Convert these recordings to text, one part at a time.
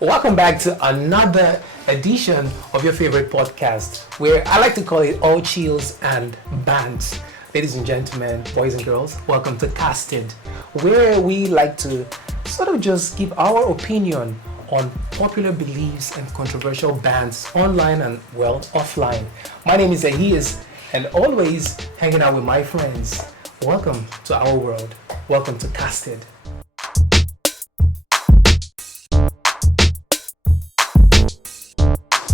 Welcome back to another edition of your favorite podcast, where I like to call it All Chills and Bands. Ladies and gentlemen, boys and girls, welcome to Casted, where we like to sort of just give our opinion on popular beliefs and controversial bands online and, well, offline. My name is Ahias, and always hanging out with my friends. Welcome to our world. Welcome to Casted.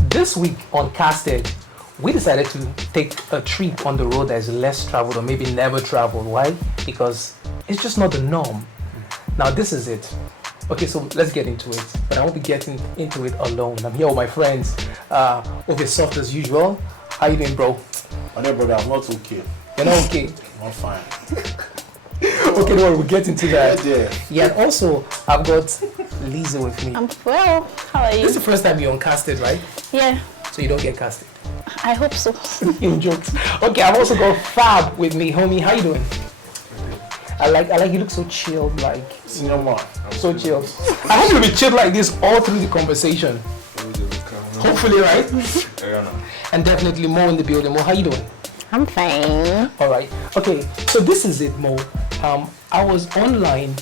This week on Casted, we decided to take a trip on the road that is less traveled or maybe never traveled. Why? Because it's just not the norm. Now this is it. Okay, so let's get into it. But I won't be getting into it alone. I'm here with my friends. Obi, soft as usual. How you doing, bro? My dear brother, I'm not okay. You're not okay? I'm fine. Okay, don't worry, we'll get into that. Yeah. And also, I've got Lisa with me. I'm well. How are you? This is the first time you're on Casted, right? Yeah. So you don't get casted. I hope so. In jokes. Okay, I've also got Fab with me, homie. How you doing? I like you look so chilled, like Senior man. so chilled. I hope you'll be chilled like this all through the conversation. Hopefully, right? And definitely Mo in the building. Mo, how you doing? I'm fine. All right. Okay, so this is it, Mo. I was online,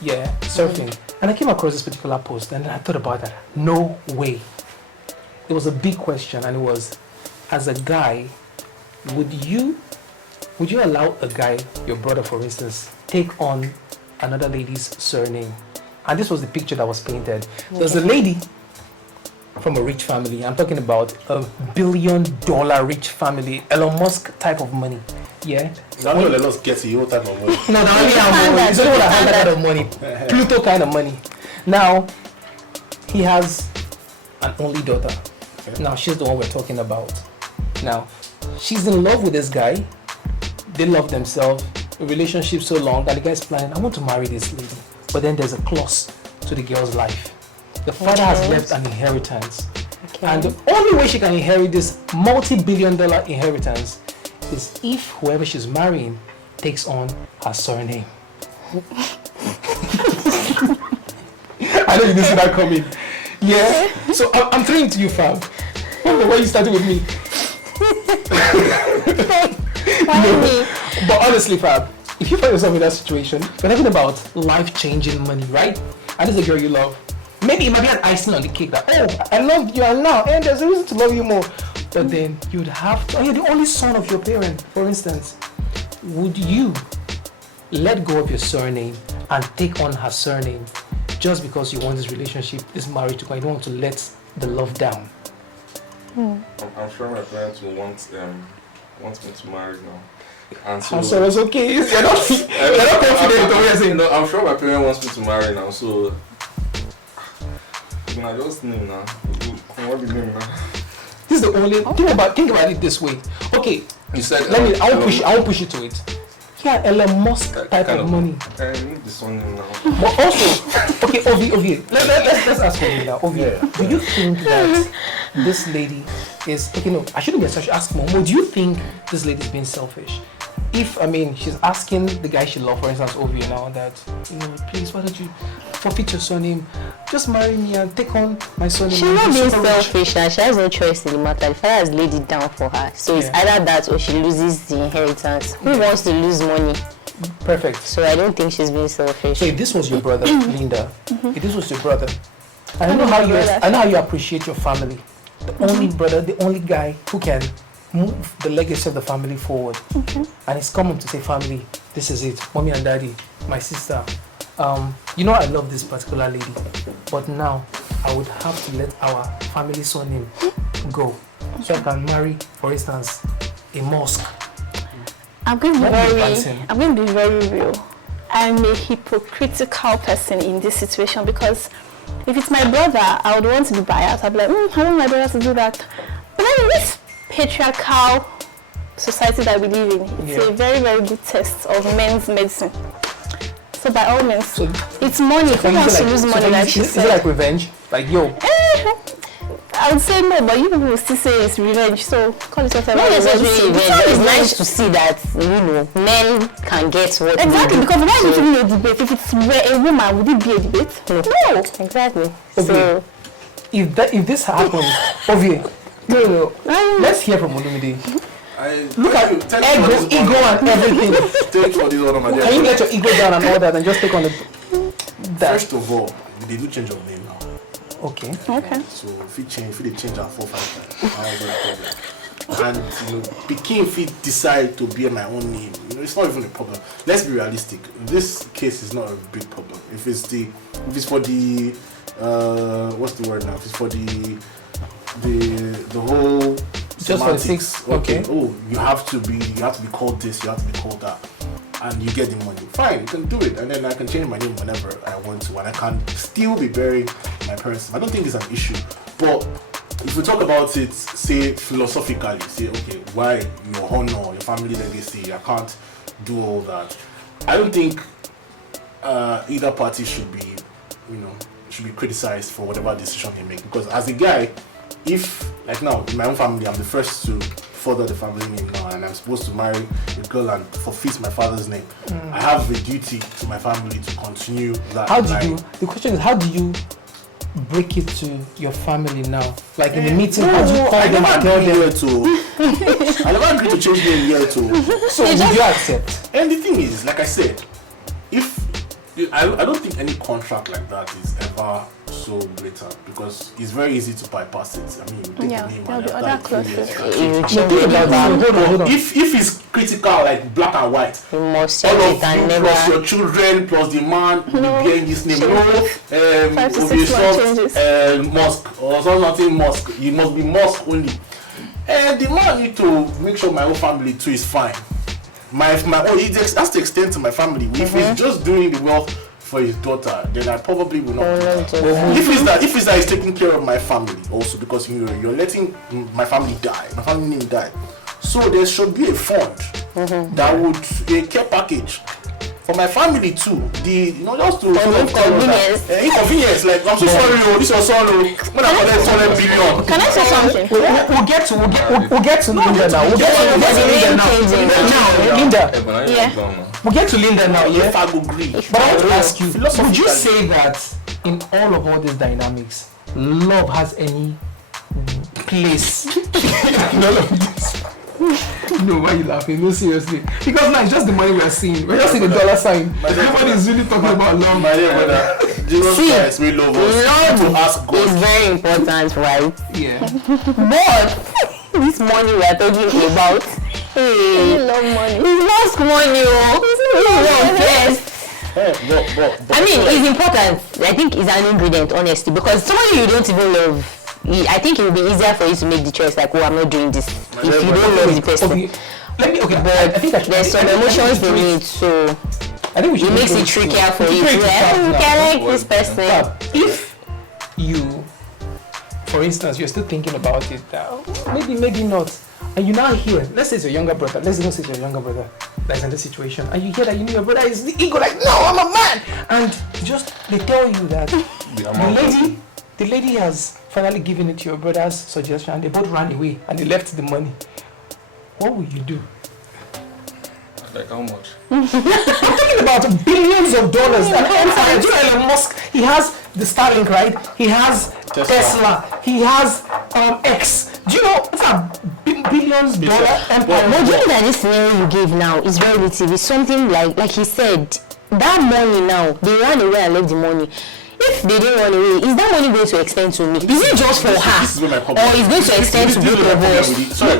surfing, and I came across this particular post, and I thought about that. No way. It was a big question, and it was, as a guy, would you allow a guy, your brother for instance, take on another lady's surname? And this was the picture that was painted. There's a lady from a rich family. I'm talking about $1 billion rich family, Elon Musk type of money. Yeah. Not only Elon gets your type of money. No, not only have money. It's only what I have that kind of money. Pluto kind of money. Now, he has an only daughter. Okay. Now, she's the one we're talking about. Now, she's in love with this guy. They love themselves. A relationship so long that the guy's planning, I want to marry this lady. But then there's a clause to the girl's life. The father has left an inheritance. Okay. And the only way she can inherit this multi-billion-dollar inheritance is if whoever she's marrying takes on her surname. I know you didn't see that coming. Yeah? So I'm throwing to you, Fab. Why you started with me? Why me? But honestly, Fab, if you find yourself in that situation, we're talking about life-changing money, right? And this is a girl you love. Maybe it might be an icing on the cake that, I love you and now, and there's a reason to love you more. But then you'd have to, you're the only son of your parent, for instance. Would you let go of your surname and take on her surname just because you want this relationship, this marriage to go? You don't want to let the love down. I'm sure my parents will want me to marry now. And so, I'm sorry, it's okay. You're not confident in what you're saying. No, I'm sure my parents wants me to marry now, so I just name now. What do you name now? This is the only think about it this way. Okay, you said I won't push you to it. Yeah, Elon Musk type of money. I need this one name now. But also, okay, Ovi, let's ask you now. Ovi, do you think that this lady is I shouldn't be such ask Momo, do you think this lady is being selfish? If she's asking the guy she loves, for instance, Ovi now, that please, why don't you forfeit your surname, just marry me and take on my surname. She's not being selfish, and she has no choice in the matter. The father has laid it down for her, so it's either that or she loses the inheritance. Who wants to lose money? Perfect. So I don't think she's being selfish. So if this was your brother, Linda, if this was your brother, I know how you appreciate your family. The only brother, the only guy who can move the legacy of the family forward. And it's common to say, family, this is it. Mommy and daddy, my sister. I love this particular lady, but now I would have to let our family surname go so I can marry, for instance, a mosque. I'm going to be very real. I'm a hypocritical person in this situation, because if it's my brother, I would want to be biased. I'd be like, I want my brother to do that. But then in this patriarchal society that we live in, it's a very, very good test of men's medicine. So by all means, it's money. Who wants to lose money, like she said? Is it like revenge? Like, yo? I would say no, but you people will still say it's revenge. So call it whatever. No, it's revenge. It's nice to see that men can get what exactly, because why would it be a debate? If it's a woman, would it be a debate? No. Exactly. Okay. if this happens, Ovi, no. Let's hear from Olumide. Look at ego and everything. Take for this one of my Can you let your ego down and all that and just take on that? First of all, they do change of name now. Okay. So if they change our 4-5 times, I have no problem. And Pikin if it decide to bear my own name, it's not even a problem. Let's be realistic. This case is not a big problem. If it's for the what's the word now? If it's for the whole just for the 6. Okay. Oh, you have to be called this, you have to be called that, and you get the money. Fine, you can do it, and then I can change my name whenever I want to, and I can still be burying my parents. I don't think it's an issue, but if we talk about it, say philosophically, say okay, why your honor, your family legacy, I can't do all that. I don't think either party should be criticized for whatever decision he makes. Because as a guy, if like now in my own family, I'm the first to further the family name now, and I'm supposed to marry a girl and forfeit my father's name, I have a duty to my family to continue that. The question is, how do you break it to your family now? Like in the meeting, how do you call them and tell them? I never agreed to change name here too. So would you accept? And the thing is, like I said, I don't think any contract like that is ever so blatant, because it's very easy to bypass it. I mean, you take the name and other clauses. If it's critical, like black and white, You must all change of it and you never. plus your children plus the man bearing this name, 5 to 6 months changes. mosque or something mosque. You must be mosque only. And the man need to make sure my whole family too is fine. My own, it has to extend to my family. If he's just doing the wealth for his daughter, then I probably will not do that. If it's that he's taking care of my family also, because you're letting my family die, my family name die. So there should be a fund that would a care package for my family too. Just to inconvenience. Like, I'm so sorry, this was sorry. When I collect 100 billion. Can I say something? We'll get to Linda now. We'll get to Linda now. Yeah. If I go agree. But I want to ask you, would you say that in all these dynamics, love has any place in all of this? No, why are you laughing? No, seriously. Because now it's just the money we are seeing. We're just seeing the dollar sign. Everybody is really talking about love. My dear brother, Jesus Christ, we love us. Love to ask God. is very important, right? Yeah. But this money we are talking about, You love money. it's not money, yes. I mean, it's important. I think it's an ingredient, honestly, because somebody you don't even love, I think it will be easier for you to make the choice like, oh, I'm not doing this. If you don't love the person. I think there's some emotions in it, so I think we should it makes it trickier for you to like this person. If you, for instance, you're still thinking about it now, maybe not, and you now hear, let's say it's your younger brother, let's even say it's your younger brother that's in this situation, and you hear that your brother is the ego, like, no, I'm a man, and just they tell you that the lady has finally given it to your brother's suggestion, and they both ran away and they left the money. What will you do? Like how much? I'm talking about billions of dollars. And empire. Do you know Elon Musk? He has the Starlink, right? He has Tesla. He has X. Do you know it's a billions dollar empire? But you know that this scenario you gave now is relative. It's something like he said, that money now, they ran away and left the money. If they didn't run away, is that money going to extend to me? Is it just for her? Or is going to extend to both of us?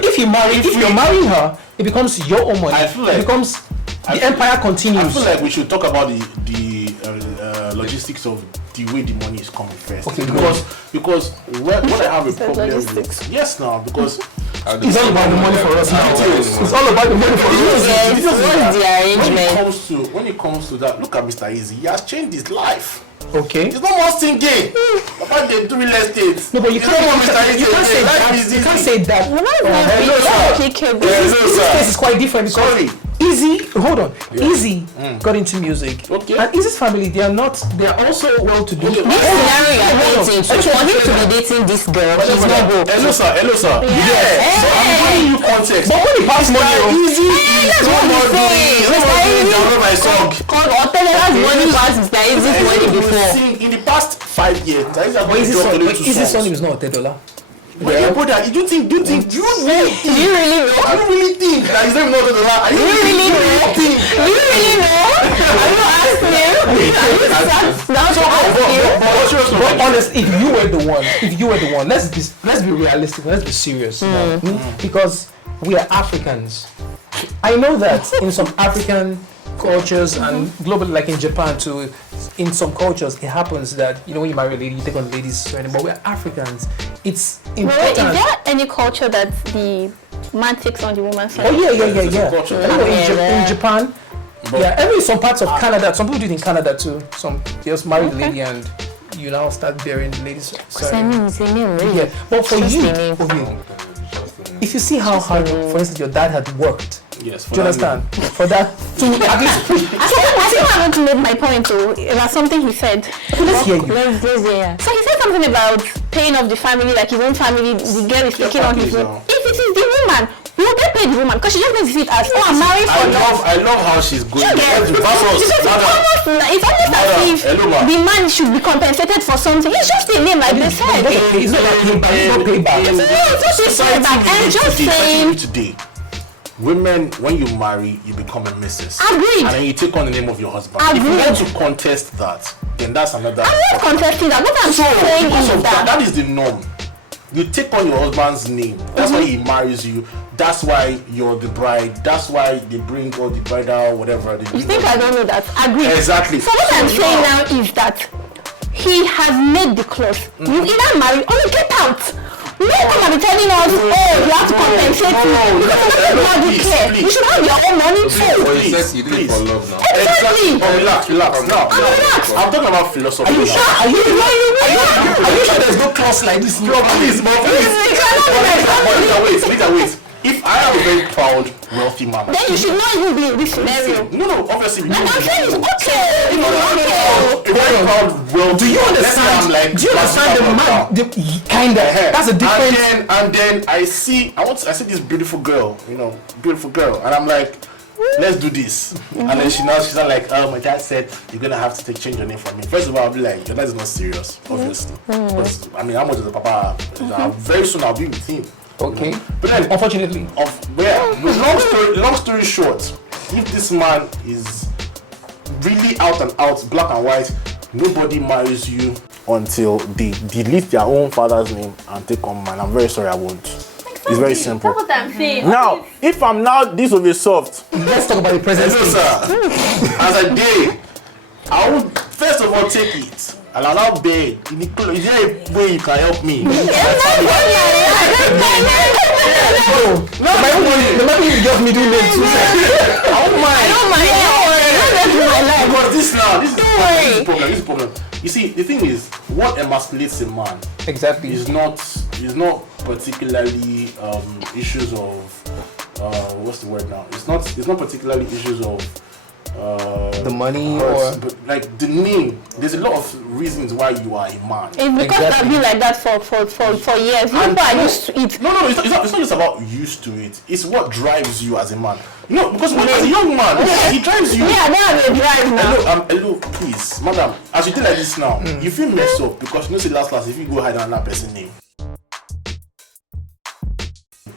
If you marry her, it becomes your own money. I feel like it becomes the empire continues. I feel like we should talk about the logistics of the way the money is coming first. Okay, because what I have a problem with, yes, now because it's all about the money for us now. It's all about the money for us. Yes, what's the arrangement? When it comes to that, look at Mr. Easy. He has changed his life. Okay. It's not more stinking. About they do real estate. No, but you can't say that. This case is quite different. Sorry. Easy, hold on. Yeah. Easy got into music. Okay. And Easy's family, they are also well to do. This scenario you're painting, so for him to be dating this girl, he's not broke. Hello sir. Yes. So I'm giving you context. But when he passed money, Easy. That's what he's saying. Download my song. Or tell us money past Mr. Easy's money before. In the past 5 years. But his son is not $10. But your brother, you really Do you really know? I don't really think that he's not $10. I Do you really know? think. Do you really know? Are you asking him? But honest, if you were the one, let's be realistic, let's be serious now, because we are Africans. I know that in some African cultures and globally, like in Japan too, in some cultures it happens that when you marry a lady, you take on the lady's surname. But we're Africans. It's important. Is there any culture that the man takes on the woman's surname? Oh yeah. In Japan. But some parts of Canada, some people do it in Canada too. Some they just marry the lady and you now start bearing the lady's surname. Yeah, but for you, if you see how hard, for instance, your dad had worked. Yes. Do you understand? For that to at least. I think I want to make my point too about something he said. Let's hear you. So he said something about paying off the family, like his own family. The girl is taking on his own. If it is the woman, we will get paid the woman because she just needs to see it as I'm married for love. I love how she's going. It's almost as if the man should be compensated for something. It's just a name, like they said. It's not payback. No, it's not payback. I'm just saying. Today, women, when you marry, you become a missus. Agreed. And then you take on the name of your husband. Agreed. If you want to contest that, then that's another. I'm not contesting that. What I'm saying is that is the norm. You take on your husband's name. That's why he marries you. That's why you're the bride. That's why they bring all the bridal, whatever. You think I don't know that? Agreed. Exactly. So what I'm saying now is that he has made the clause. You either marry or you get out. No come and be telling us, you have to compensate me. Because you should have your own money too. You do it for love now. Exactly. Relax. Now, I'm talking about philosophy. Are you sure? Are you sure there's no clause like this? Please. Wait. If I am a very proud, wealthy man, then you should not even be in this scenario. No, obviously. I'm saying it's okay. A very proud, wealthy. Do you understand? Do you understand the man? Kinda. That's a difference. And then I see this beautiful girl, and I'm like, let's do this. And then she's not like, my dad said you're gonna have to change your name for me. First of all, I'll be like, your dad is not serious, obviously. But, I mean, how much is the papa? Very soon I'll be with him. Okay. But then, unfortunately, long story short, if this man is really out and out, black and white, nobody marries you until they delete their own father's name and take on mine. I'm very sorry, I won't. It's very simple. That's what I'm saying. Now, if I'm now this will be soft, let's talk about the present state. As a day, I would first of all take it. And I'll now beg. Is there a way you can help me? No, my own money. The money you give me doing it. I don't mind. Because this is the problem. You see, the thing is, what emasculates a man exactly is not particularly issues of what's the word now? It's not particularly issues of the money but like the name. There's a lot of reasons why you are a man. It's because I've been like that for years. People are used to it. No, it's not just about used to it. It's what drives you as a man. Because when as a young man, he drives you. Yeah, now they drive now. Hello, please, madam. As you do like this now, you feel messed up because say last if you go hide another person's name.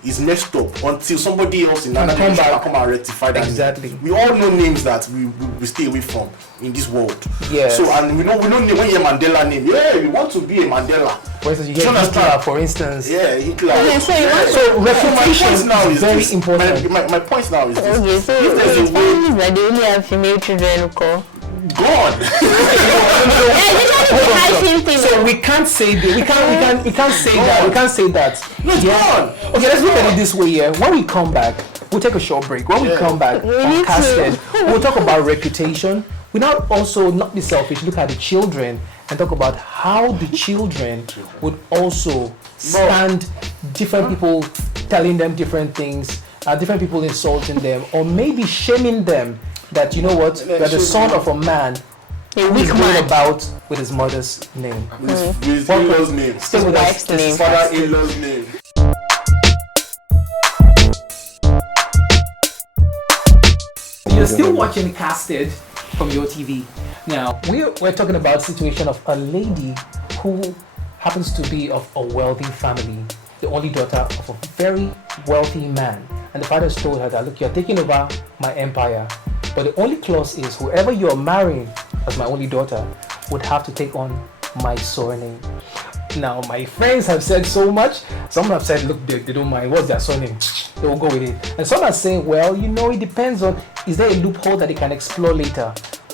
Is messed up until somebody else in another generation come and rectify that. Exactly. We all know names that we stay away from in this world. Yeah. So and we know when you hear Mandela name, we want to be a Mandela. For instance, you hear Hitler, for instance. Yeah, Hitler. Okay, so reputation now is very important. My point now is this. Okay, so if there's a way that they only have female children, God. So we can't say that. We can't say that. No, it's gone. Okay, let's look at it this way. Yeah, when we come back, we'll take a short break. When we come back on Casted, we'll talk about reputation. We now also not be selfish. Look at the children and talk about how the children would also stand different people telling them different things, different people insulting them, or maybe shaming them. That you know what, that the son of a man who is going about with his mother's name. With his in-law's name. Stay with us. This is father-in-law's name. You're still watching Casted from your TV. Now, we're talking about the situation of a lady who happens to be of a wealthy family, the only daughter of a very wealthy man. And the father has told her that, look, you're taking over my empire, but the only clause is whoever you're marrying as my only daughter would have to take on my surname. Now, my friends have said so much. Some have said, look, they don't mind. What's their surname? They will go with it. And some are saying, well, it depends on, is there a loophole that they can explore later?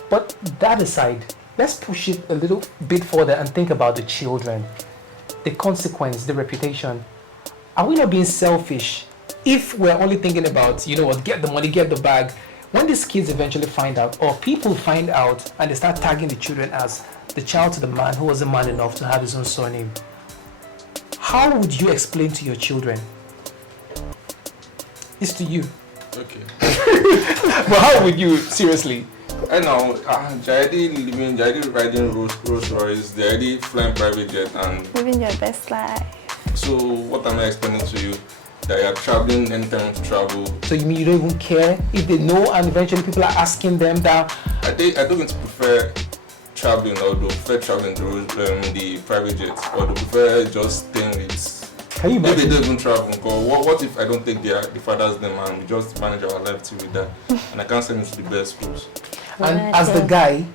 But that aside, let's push it a little bit further and think about the children, the consequence, the reputation. Are we not being selfish if we're only thinking about, get the money, get the bag? When these kids eventually find out, or people find out, and they start tagging the children as the child to the man who wasn't man enough to have his own surname, how would you explain to your children? It's to you. Okay. But how would you, seriously? I know, Jaidi riding Rolls Royce, they're already flying private jet, and Living your best life. so what am I explaining to you? That you are traveling anytime to travel. So you mean you don't even care if they know and eventually people are asking them that? I don't prefer traveling, or do prefer traveling the private jet, or do prefer just staying with. Can you imagine? Maybe they don't even travel. What if I don't take the father's name and we just manage our life till with that, and I can't send it to the best schools? And as the guy,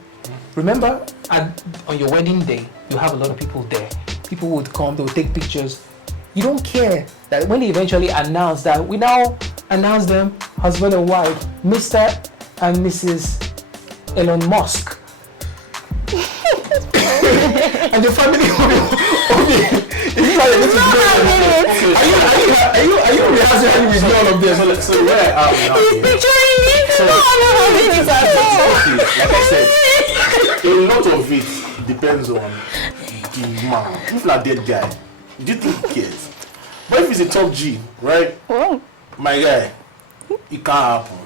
remember on your wedding day, you have a lot of people there. People would come, they would take pictures. You don't care that when they eventually announce that, we now announce them husband and wife, Mr. and Mrs. Elon Musk. And the family will be are you rehearsing with all of this? So where are we now? He's picturing it. So- No, I don't have it at all. Like I said, a lot of it depends on the man. If not dead guy, do you think he cares? But if he's a top G, right? Oh. My guy, it can't happen.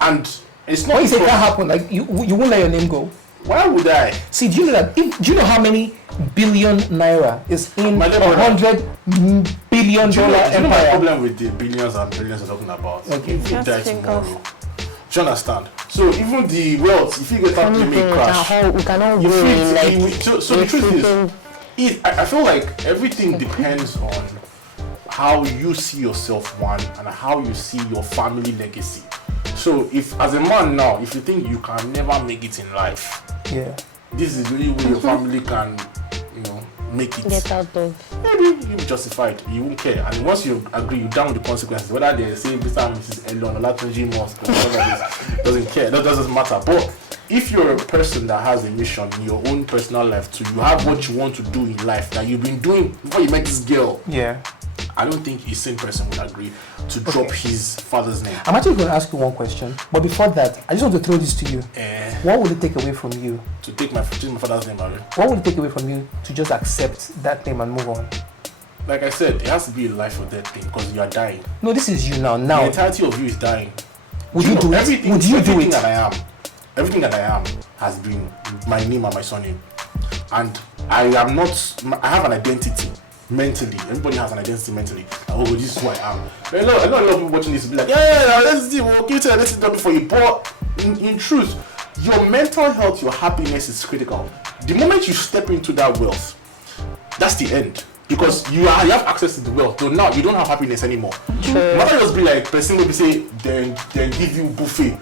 And it's not. When you say it from- can't happen, like you won't let your name go. Why would I? See, do you know that? Do you know how many billion naira is in My neighbor- $100 billion Do you know my empire? problem with the billions and billions we're talking about? Okay. If you Just die think tomorrow, of- do you understand? So even the wealth, if you get that plane Anything, crash, we cannot you go in feel like. so the truth is, I feel like everything depends on how you see yourself, one, and how you see your family legacy. So if as a man now, if you think you can never make it in life, Yeah. this is the only way your family can, make it. Get out of. Maybe you'll be justified. You won't care. And once you agree, you're down with the consequences. Whether they say Mr. and Mrs. Elon or Latunji Musk or whatever it is, doesn't care. That doesn't matter. But if you're a person that has a mission in your own personal life too, you have what you want to do in life that you've been doing before you met this girl, Yeah. I don't think a sane person would agree to drop his father's name. I'm actually going to ask you one question, but before that, I just want to throw this to you. What would it take away from you? To take my father's name away. What would it take away from you to just accept that name and move on? Like I said, it has to be a life or death thing because you are dying. No, this is you now. The Now, entirety of you is dying. would you do it? Everything, Would you do everything it? that I am, everything that I am has been my name and my surname, and I am not. I have an identity mentally. Everybody has an identity mentally. Oh, this is who I am. A lot of people watching this will be like, yeah, let's see, we'll give it, let's do it for you. But in truth, your mental health, your happiness is critical. The moment you step into that wealth, that's the end. Because you have access to the wealth, so now you don't have happiness anymore. Mother just be like, person will be say, then give you buffet.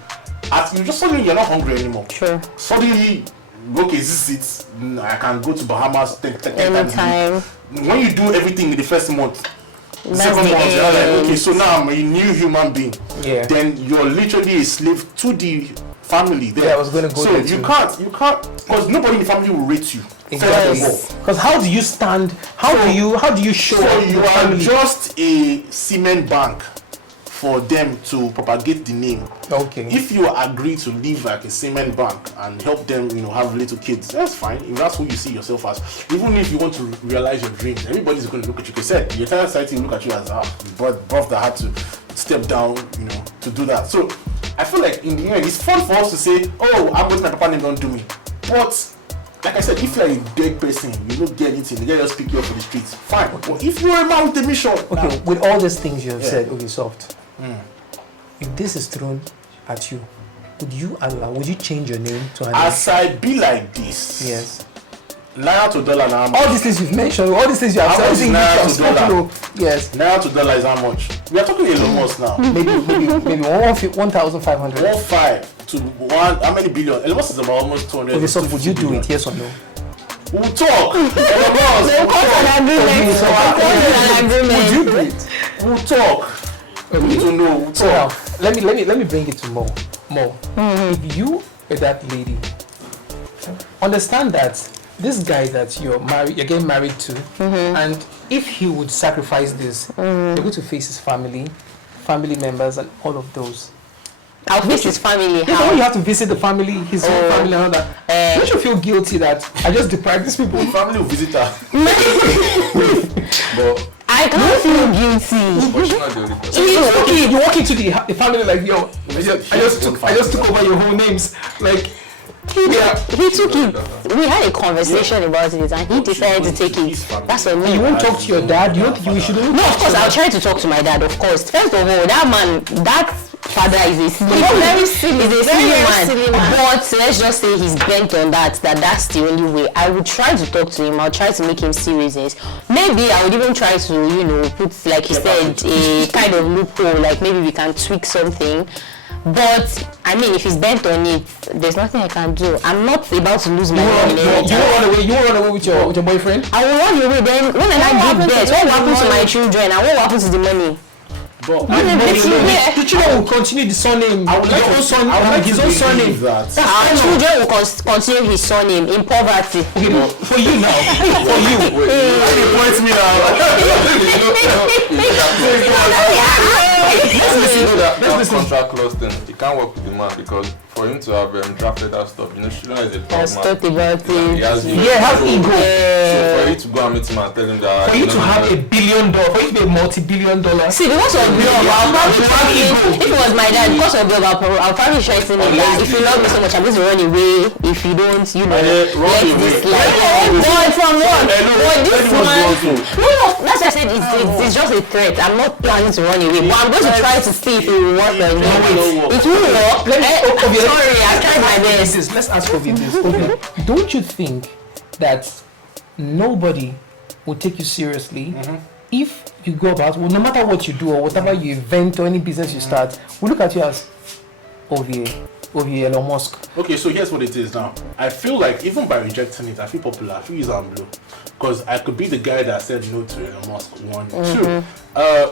As you just suddenly you're not hungry anymore. Sure. Suddenly, okay, this is it. I can go to Bahamas 10 times. Anytime. When you do everything in the first month, the That's second the month, you're like, end. okay, so now I'm a new human being. Yeah. Then you're literally a slave to the family. There. Yeah, I was gonna go so there you too. can't, because nobody in the family will rate you. Exactly. First of all. Because how do you stand? How do you show So up you the are family? just a cement bank for them to propagate the name. Okay. If you agree to live like a cement bank and help them, have little kids, that's fine. If that's who you see yourself as, even if you want to realize your dreams, everybody's going to look at you. Like I said, the entire society will look at you as buff that had to step down, to do that. So I feel like in the end, it's fun for us to say, oh, I'm with my papa name, don't do me. But like I said, if you're a dead person, you don't get anything, they just pick you up for the streets, fine. But if you're a man with a mission, Okay, with all these things you have Yeah. said, okay, soft. If this is thrown at you, would you change your name to her name? As I be like this. Yes. Naira to dollar now. All these things you've mentioned, all these things you have How much is naira to dollar? Yes. Naira to dollar is how much? We are talking Elon Musk now. maybe 1,500. 1.5 to 1. How many billion? Elon Musk is about almost 200. Okay, so would you do it? Yes or no? We'll talk. Elon Musk. Would you do it? We'll talk. We need to know. We'll So now, talk. let me bring it to more. If you were that lady, understand that this guy that you're getting married to, and if he would sacrifice this, you're going to face his family members, and all of those. I'll visit his family. How? When you have to visit the family, his own family, and all that. Don't you feel guilty that I just deprived these people? Family will visit her. But I can't feel guilty. but she's not the only person. You walk into the family like, yo, I just took over your whole names, like. He took it. We had a conversation about it, and he decided to take it. That's on me. You won't talk to your dad. You don't think you should? No, of course, I'll try to talk to my dad. Of course, first of all, that father is a silly man. Very silly. He's a Very silly man. But let's just say he's bent on that's the only way. I would try to talk to him. I'll try to make him see reasons. Maybe I would even try to, put, like he said, a kind of loophole. Like maybe we can tweak something. But I mean, if he's bent on it, there's nothing I can do. I'm not about to lose my money. You won't run away with your boyfriend? I will run away. Then when I give birth, what will happen to my children and what will happen to the money? But the children will continue the surname. His own surname. Our children will continue his surname in poverty. Okay, for you now. For you. Point me now. That contract clause thing, it can't work with the man because for him to have drafted that stuff, Shilon is a proud Let's talk man. about it. Have ego. So for you to go and meet him and tell him that For you to have $1 billion, for you to be a multi-billion-dollar. See, because of love, I'll probably if it was my dad, because of love, I'll probably try to him that if you love me so much, I'm going to run away. If you don't, let this boy from what? But this man, no, that's why I said it's just a threat. I'm not planning to run away, but I'm going to try to see if it will work on me. It will work. Sorry, I tried my best. Let's ask Obi this. Okay. Don't you think that nobody will take you seriously if you go about, no matter what you do or whatever you invent or any business you start, we look at you as Obi Elon Musk. Okay, so here's what it is now. I feel like even by rejecting it, I feel popular. I feel use blue. Because I could be the guy that said no to Elon Musk. 1, 2. I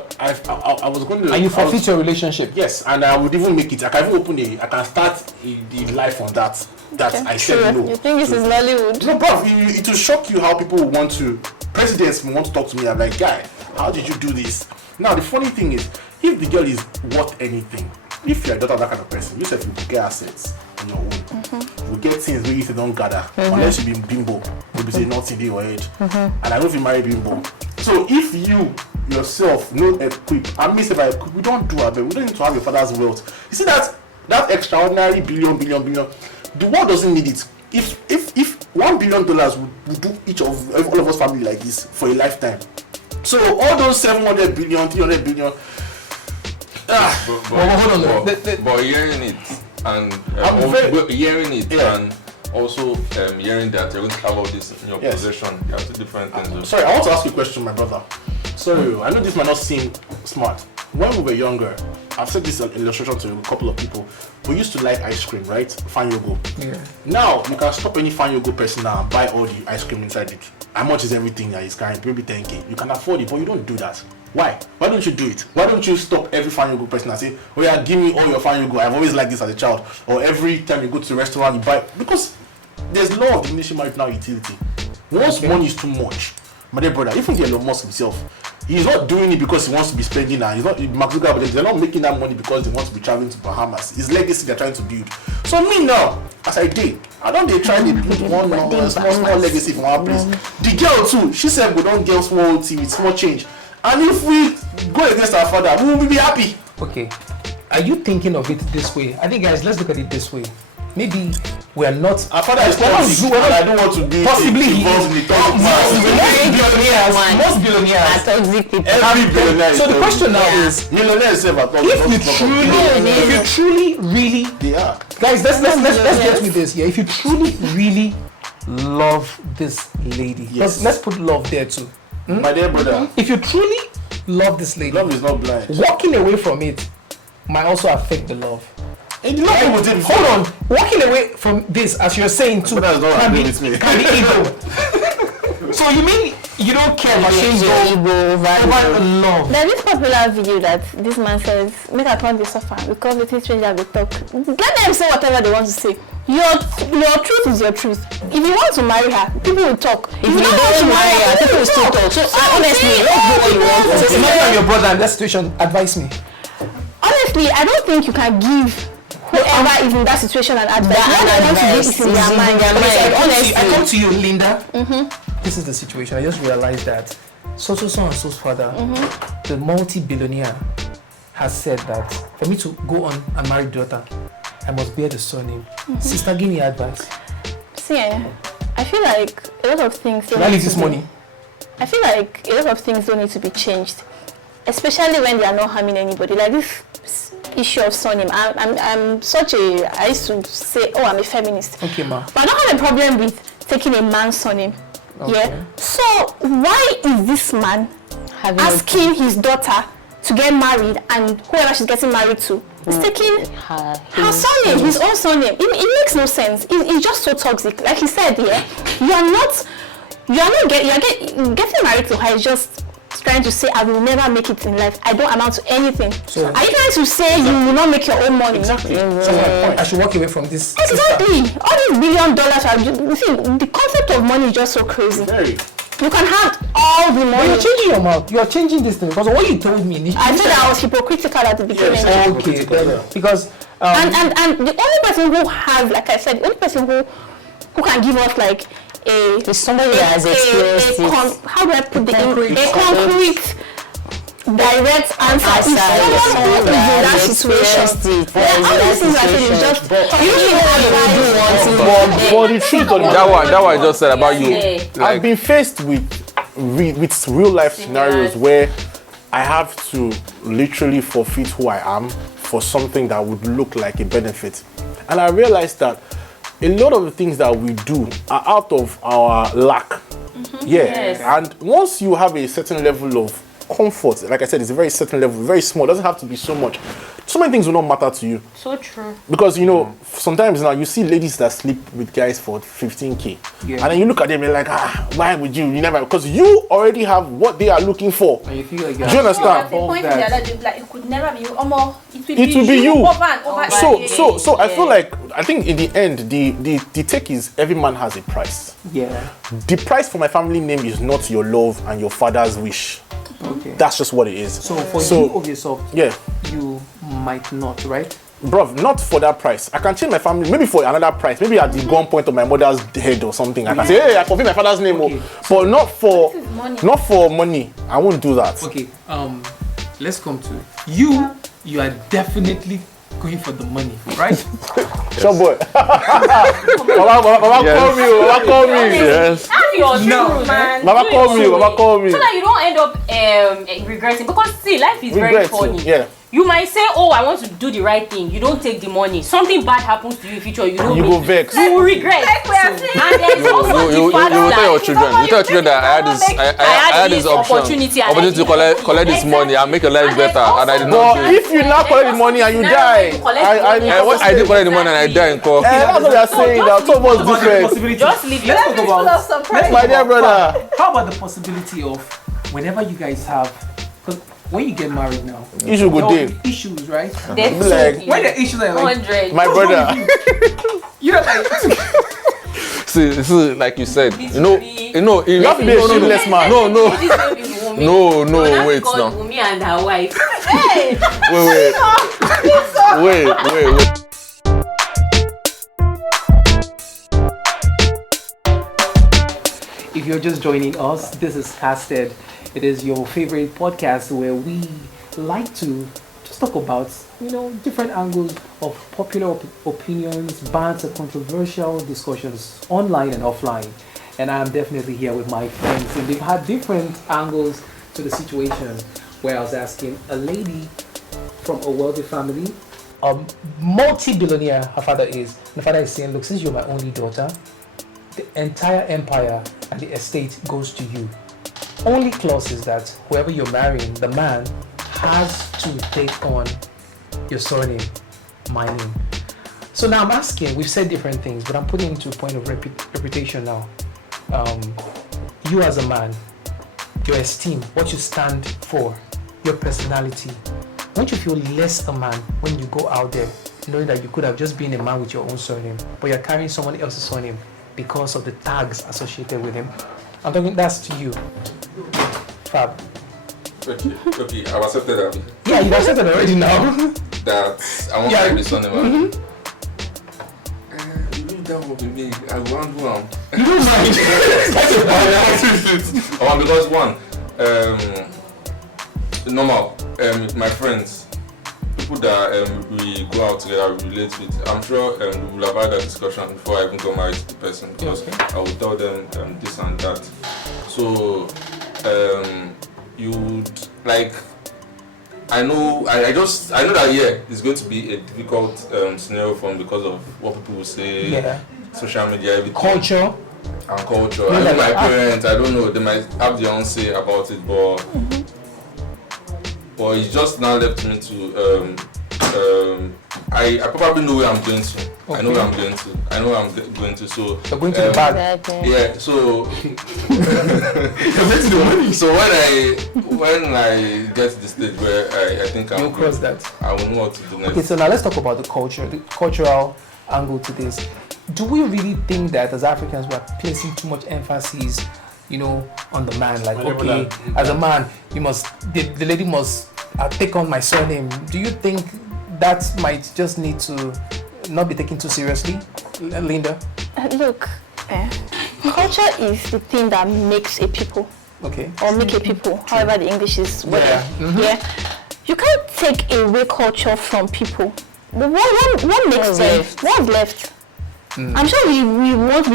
was going to. And you forfeit your relationship. Yes, and I would even make it. I can even I can start the life on that. I said no. You think this is Nollywood? No, bro. It will shock you how people want to. Presidents want to talk to me. I'm like, guy, how did you do this? Now the funny thing is, if the girl is worth anything, if you're a daughter of that kind of person, you said you get assets on your own. You get things where you don't gather unless you be bimbo. You be say nothing in your head. And I don't feel marry bimbo. So if you yourself not equipped, and me say by equipped, we don't do it. We don't need to have your father's wealth. You see that extraordinary billion. The world doesn't need it. If $1 billion would do each of all of us family like this for a lifetime. So all those 700 billion, 300 billion. Hold on. But hearing it and hearing it and also hearing that you're going to have all this in your possession, you have two different things. Sorry, I want to ask you a question, my brother. Sorry, I know this might not seem smart. When we were younger, I've said this illustration to a couple of people. We used to like ice cream, right? Fan Yogo. Yeah. Now you can stop any Fan Yogo person now and buy all the ice cream inside it. How much is everything that is carrying? Maybe 10K. You can afford it, but you don't do that. Why? Why don't you do it? Why don't you stop every Fan Yogo person and say, oh yeah, give me all your Fan Yogo. I've always liked this as a child. Or every time you go to the restaurant, you buy. Because there's law of diminishing marginal utility. Once money is too much, my dear brother, even Elon Musk himself, he's not doing it because he wants to be spending now. He's not Mark Zuckerberg. They're not making that money because they want to be traveling to Bahamas. His legacy they're trying to build. So me now, as I did, I don't they try to build one small legacy from our place. The girl too, she said we don't get small TV with small change. And if we go against our father, we will be happy. Okay. Are you thinking of it this way? I think guys, let's look at it this way. Maybe We are not. Our father is toxic, and I don't want to be possibly involved in the toxic. Most billionaires. Toxic people. Every billionaire. So the question now is, millionaires say about if you truly, really, they are. Guys, let's get with this. Yeah, if you truly, really love this lady, let's put love there too. My dear brother, if you truly love this lady, love is not blind. Walking away from it might also affect the love. And hold on, walking away from this, as you're saying too, can be ego. So you mean you don't care about your ego over love? There's this popular video that this man says, make a turn this suffer because the things strangers they talk. Let them say whatever they want to say. Your truth is your truth. If you want to marry her, people will talk. If you don't want to marry her, people will still talk. So honestly, imagine your brother in that situation. Advise me. Honestly, I don't think you can give whoever is in that situation an advice. I come to you, Linda. This is the situation. I just realized that so and so's father, the multi-billionaire, has said that for me to go on and marry daughter, I must bear the surname. Sister, give me advice. See, I feel like a lot of things. Should I leave this money? I feel like a lot of things don't need to be changed, especially when they are not harming anybody. Like this issue of surname. I used to say, oh, I'm a feminist. Okay, ma. But I don't have a problem with taking a man's surname. Okay. Yeah. So why is this man asking his daughter to get married, and whoever she's getting married to is taking her surname, his own surname? It makes no sense. It's just so toxic. Like he said, yeah, getting married to her is just trying to say I will never make it in life. I don't amount to anything. So are you trying to say you will not make your own money? Exactly. I should walk away from this. Exactly. Sister. All these $1 billion. The concept of money is just so crazy. You can have all the money. But you're changing your mouth. You are changing this thing because what you told me. I said I was hypocritical at the beginning. Yes. Okay. Because and the only person who has, like I said, the only person who can give us like somebody that has experienced it. How do I put the concrete direct answer is someone who is in that situation. All these things I said is just you don't have to do for the truth of that what I just said about you. I've been faced with real life scenarios where I have to literally forfeit who I am for something that would look like a benefit, and I realized that a lot of the things that we do are out of our lack. Yes. And once you have a certain level of comfort, like I said, it's a very certain level, very small, it doesn't have to be so much. So many things will not matter to you. So true. Because, sometimes now you see ladies that sleep with guys for 15K. Yeah. And then you look at them and you're like, why would you? You never, because you already have what they are looking for. And you feel like do you understand? It could never be you. It will be you. Over and over. So I feel like, I think in the end, the take is every man has a price. Yeah. The price for my family name is not your love and your father's wish. Okay. That's just what it is. So for you of yourself, you might not, right? Bruv, not for that price. I can change my family, maybe for another price, maybe at the gun point of my mother's head or something. I can say, hey, I forget my father's name, but not for money. I won't do that. Okay, let's come to you. You are definitely going for the money, right? Sure, boy. Baba call me. Yes. Have your truth, man. Baba call me. So that you don't end up regretting. Because see, life is very funny. Yeah. You might say, oh, I want to do the right thing. You don't take the money. Something bad happens to you in the future. You go vex. You will regret. And there's also you will tell your children. You tell your children that I had this opportunity to collect this money and make your life better, and I did not do it. If you now collect the money and you die, I did collect the money and I die in court. That's what they are saying. That's so much different. Just leave it. Let's talk about. My dear brother. How about the possibility of whenever you guys have, because when you get married now, issue go day. Issues, right? Like, when the issues are like 100. My brother. You know, like. See, like you said, you have to be a shameless man. No, wait now. Wumi and her wife. Wait. If you're just joining us, this is Casted. It is your favorite podcast where we like to just talk about, different angles of popular opinions, banter, controversial discussions, online and offline. And I'm definitely here with my friends, and they've had different angles to the situation, where I was asking a lady from a wealthy family, a multi-billionaire, her father is, and the father is saying, look, since you're my only daughter, the entire empire and the estate goes to you. Only clause is that whoever you're marrying, the man has to take on your surname, my name. So now I'm asking, we've said different things, but I'm putting into a point of reputation now. You as a man, your esteem, what you stand for, your personality, won't you feel less a man when you go out there knowing that you could have just been a man with your own surname, but you're carrying someone else's surname because of the tags associated with him? I'm talking, that's to you, Fab. Okay, I've accepted that. Yeah, you've accepted already now. That I won't carry the surname. You leave that one with me. I want one. You don't mind. Because one, normal. My friends, people that we go out together, we relate with. I'm sure we will have had that discussion before I even got married to the person, because I will tell them this and that. So you would like. I know that it's going to be a difficult scenario for me because of what people will say, social media, everything. Culture. I know my parents, I don't know, they might have their own say about it, but it's just now left to me to I probably know where I'm going to. Okay. I know where I'm going to. So you're going to the bag. Yeah. So so when I get to the stage where I think you'll cross that, I will know what to do next. Okay. So now let's talk about the cultural angle to this. Do we really think that as Africans we are placing too much emphasis, on the man? Like, okay, as a man, the lady must take on my surname. Do you think that might just need to not be taken too seriously, Linda? Look, culture is the thing that makes a people. Okay. Or make a people, however the English is. Yeah. You can't take away culture from people. What makes them? What's left? I'm sure we want to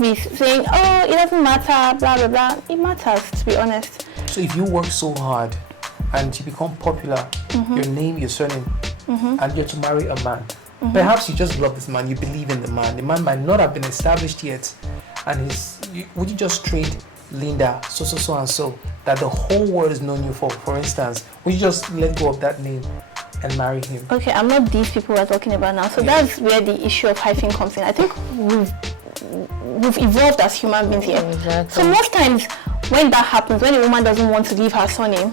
be saying, oh, it doesn't matter, blah, blah, blah. It matters, to be honest. So if you work so hard and you become popular, your name, your surname, and you're to marry a man, perhaps you just love this man, you believe in the man might not have been established yet, and would you just trade Linda, so and so, that the whole world has known you for instance, would you just let go of that name and marry him? Okay, I'm not these people we're talking about now. So that's where the issue of hyphen comes in. I think we've evolved as human beings here. Exactly. So most times when that happens, when a woman doesn't want to leave her surname,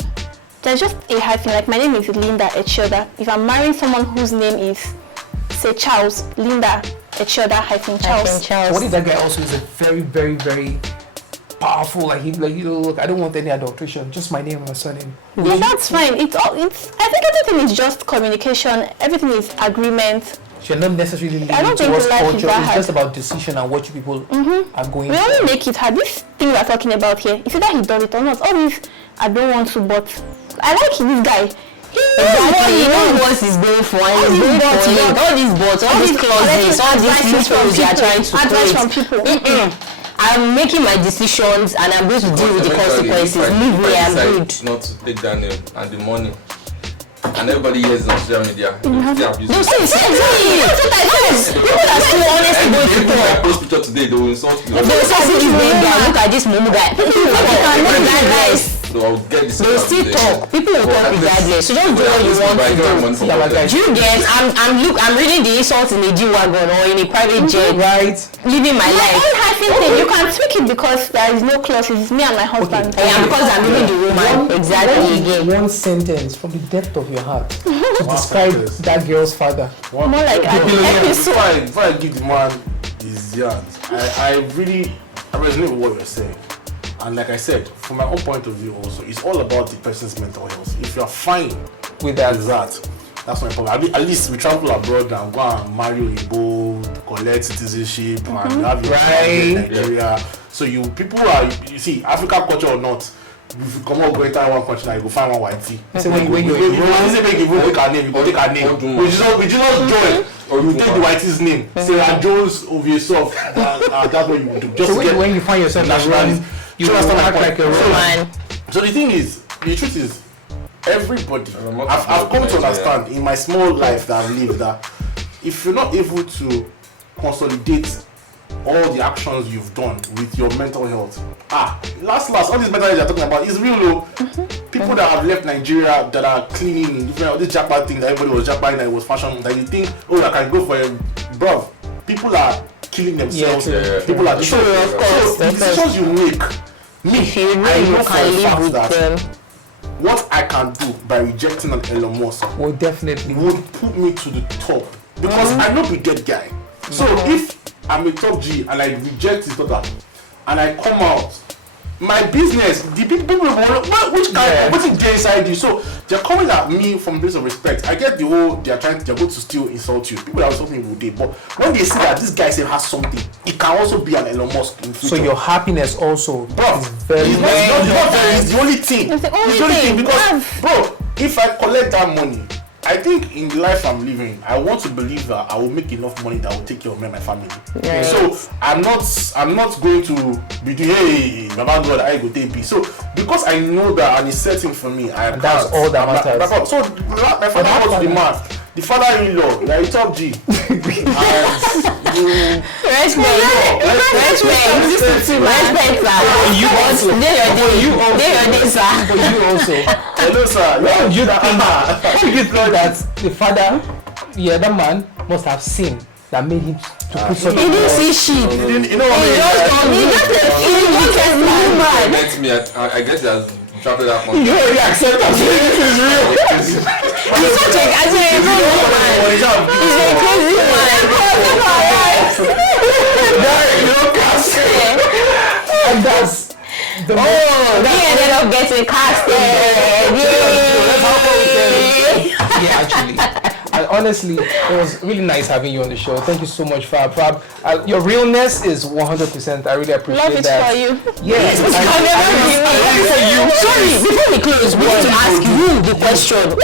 there's just a hyphen. Like, my name is Linda Echoda. If I'm marrying someone whose name is, say, Charles, Linda Echoda hyphen Charles. What if that guy also is a very, very, very powerful, look, I don't want any adulteration, just my name and my surname. Yeah, that's fine. I think everything is just communication, everything is agreement. You're not necessarily leading towards culture, it's just about decision and what you people are going We only make it hard. This thing we're talking about here, it's either he does it or not. All this, I don't want to, but I like this guy. He knows what he's going for, and he's going for it. All these bots, all these clauses, all these loopholes they are trying to advice from people. I'm making my decisions and I'm going to deal with the consequences. Leave me, I'm good. Not to take that name and the money. And everybody hears on social media. No, see, people are so honestly going to talk. If I post picture today, they will insult me. They will say this guy, look at this Momo guy. So I'll get this. They still talk. People will talk regardless. So don't do what you want to do. Do you get? I'm reading the insults in a G-Wagon or in a private jet. Right. Living my life. You can tweak it because there is no clauses. It's me and my husband. Okay. Yeah, because I'm living the woman. Exactly. One sentence from the depth of your heart to describe that girl's father. More like before I give the man his yards, I resonate with what you're saying. And like I said, from my own point of view also, it's all about the person's mental health. If you're fine with that, that's my problem. At least we travel abroad and go and marry Igbo, collect citizenship, and have your family in Nigeria. So you see, African culture or not, if you come out go enter one country now, you go find one white tea. So when you say make you take her name, you go take her name. We just join. Or you take the whitey's name. Say Jones of yourself. That's what you would do. Just so when you find yourself nationality, you will act like a Roman. So the thing is, the truth is, everybody, I've come to understand in my small life that I've lived that if you're not able to consolidate all the actions you've done with your mental health, last, all this mental health you're talking about is real though. People that have left Nigeria that are cleaning in different, this Japan thing that everybody was Japan, that it was fashion, that you think, I can go for a bruv. People are killing themselves. People are true, of course. So the decisions you make, I know for a fact that what I can do by rejecting an Elon Musk will definitely put me to the top because I know the get guy. So if I'm a top G and I reject his daughter and I come out, my business, the people will which guy, what's it inside you? So they're coming at me from a place of respect. I get the whole they're going to still insult you. People are something with it, but when they see that this guy still has something, it can also be an Elon Musk in future. So your happiness also is very it's the only thing. It's the only thing because bro, if I collect that money, I think in the life I'm living, I want to believe that I will make enough money that will take care of me and my family. Yeah. So I'm not going to be doing, hey, Baba God, I go take peace. So because I know that and it's setting for me, and that's all that matters. So my father was the man, the father-in-law, like top G. Hello, sir. What do you think that the father, the other man, must have seen that made him to put something? He didn't see shit. You know what I mean? I guess he has drafted that one. You already accept that this is real. He's such a crazy man. He's a crazy man. And that's the he ended up getting casted. Yeah, actually. And honestly, it was really nice having you on the show. Thank you so much, Fab. Your realness is 100%. I really appreciate Love it that. for you. Yes. Sorry, before we close, we want to ask you the question.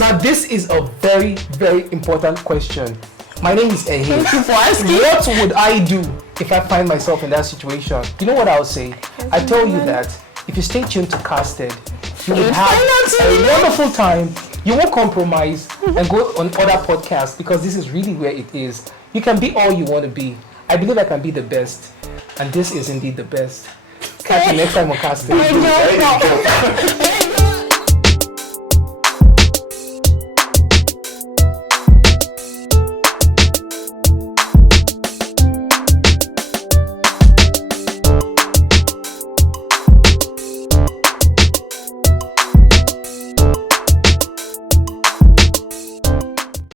Now, this is a very, very important question. My name is Ehe. Thank you for asking. What would I do if I find myself in that situation? You know what I would say? I tell you that if you stay tuned to Casted, you will have a wonderful time. You won't compromise and go on other podcasts because this is really where it is. You can be all you want to be. I believe I can be the best. And this is indeed the best. Catch you next time on Casted.